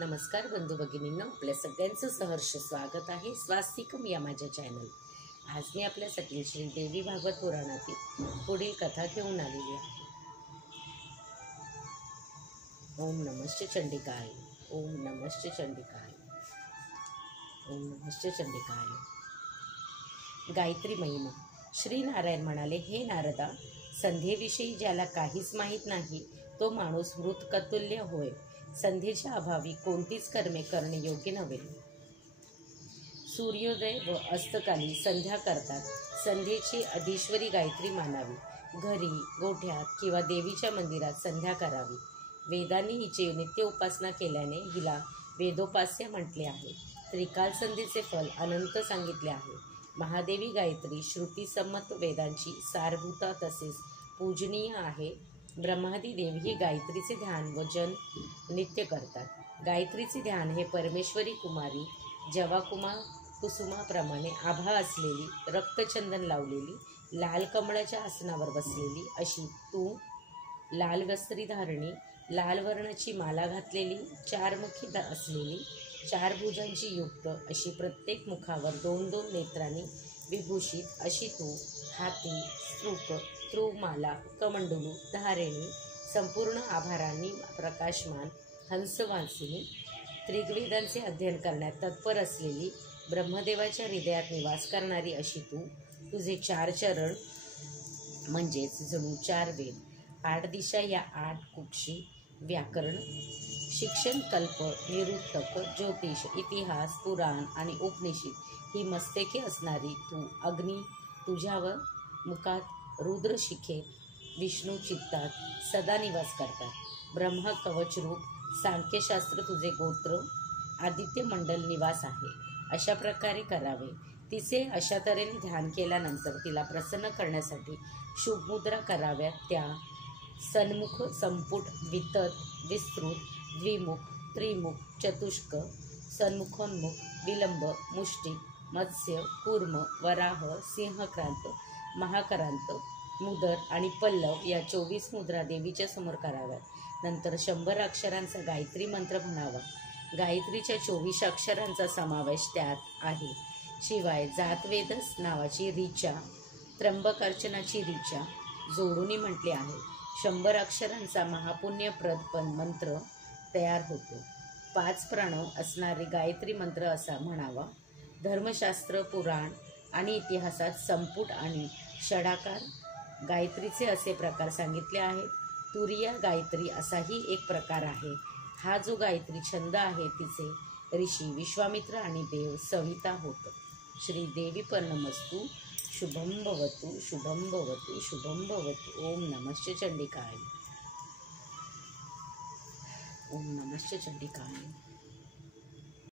नमस्कार बंधू भगिनींनो, आपल्या सगळ्यांचं सहर्ष स्वागत आहे स्वास्तिकम या माझ्या चॅनल। आज मी आपल्यासाठी श्री देवी भागवत पुराणातील पुढील कथा घेऊन आलेली आहे। ओम नमश्च चंडिकाय, ओम नमश्च चंडिकाय, ओम नमश्च चंडिकाय। गायत्री महिमा। श्री नारायण म्हणाले, हे नारदा, संध्येविषयी ज्याला काहीच माहीत नाही तो माणूस मृतकतुल्य होय। संध्येच्या अभावी कोणतीच कर्मे करणे योग्य नव्हे। सूर्योदय व अस्तकाली संध्या करतात। संध्येची अधीश्वरी गायत्री मानावी। घरी, गोठ्यात किंवा देवीच्या मंदिरात संध्या करावी। वेदांनी हिचे नित्य उपासना केल्याने हिला वेदोपास्य म्हटले आहे। त्रिकाल संध्येचे फल अनंत सांगितले आहे। महादेवी गायत्री श्रुतीसम्मत वेदांची सारभूता तसेच पूजनीय आहे। ब्रह्मादी देव ही गायत्रीचे ध्यान व जन नित्य करतात। गायत्रीचे ध्यान हे परमेश्वरी कुमारी जवाकुमा कुसुमाप्रमाणे आभा असलेली, रक्तचंदन लावलेली, लाल कमळाच्या आसनावर बसलेली अशी तू, लाल वस्त्री धारणी, लाल वर्णाची माला घातलेली, चारमुखी असलेली, चार भुजांची युक्त अशी, प्रत्येक मुखावर 2-2 नेत्रांनी विभूषित अशी तू, हाती स्तूप, त्रुमाला, कमंडलू धारिणी, संपूर्ण आभारांनी प्रकाशमान, हंसवासिनी, त्रिवेदांचे अध्ययन करण्यात तत्पर असलेली, ब्रह्मदेवाच्या हृदयात निवास करणारी अशी तू, तुझे 4 चरण म्हणजेच जणू 4 वेद, 8 दिशा या 8 कुक्षी, व्याकरण, शिक्षण, कल्प, निरुक्तक, ज्योतिष, इतिहास, पुराण आणि उपनिषद ही मस्तके असणारी तू, अग्नी तुझ्यावर मुखात, रुद्र शिखेत, विष्णू चित्तात सदा निवास करतात। ब्रह्म कवचरूप, सांख्यशास्त्र तुझे गोत्र, आदित्य मंडल निवास आहे। अशा प्रकारे करावे। तिचे अशा तऱ्हेने ध्यान केल्यानंतर तिला प्रसन्न करण्यासाठी शुभमुद्रा कराव्यात। त्या सन्मुख, संपुट, वितत, विस्तृत, द्विमुख, त्रिमुख, चतुष्क, सन्मुखोन्मुख, विलंब, मुष्टी, मत्स्य, कूर्म, वराह, सिंहक्रांत, महाक्रांत, मुदर आणि पल्लव या 24 मुद्रा देवीच्या समोर कराव्यात। नंतर 100 अक्षरांचा गायत्री मंत्र म्हणावा। गायत्रीच्या 24 अक्षरांचा समावेश त्यात आहे। शिवाय जातवेदस नावाची ऋचा, त्र्यंबकार्चनाची ऋचा जोडून म्हटले आहे। 100 अक्षरांचा महापुण्यप्रद मंत्र तयार होतो। 5 प्रणव असणारे गायत्री मंत्र असा म्हणावा। धर्मशास्त्र, पुराण आणि इतिहासात संपुट आणि षडाकार गायत्रीचे असे प्रकार सांगितले आहेत। तुरिया गायत्री असाही एक प्रकार आहे। हा जो गायत्री छंद आहे तिचे ऋषी विश्वामित्र आणि देव सविता होत। श्री देवी पर्णमस्तु। शुभम भवतु, शुभम भवतु, शुभम भवतु। ओम नमश्च चंडिकाय, ओम नमश्च चंडिकाय।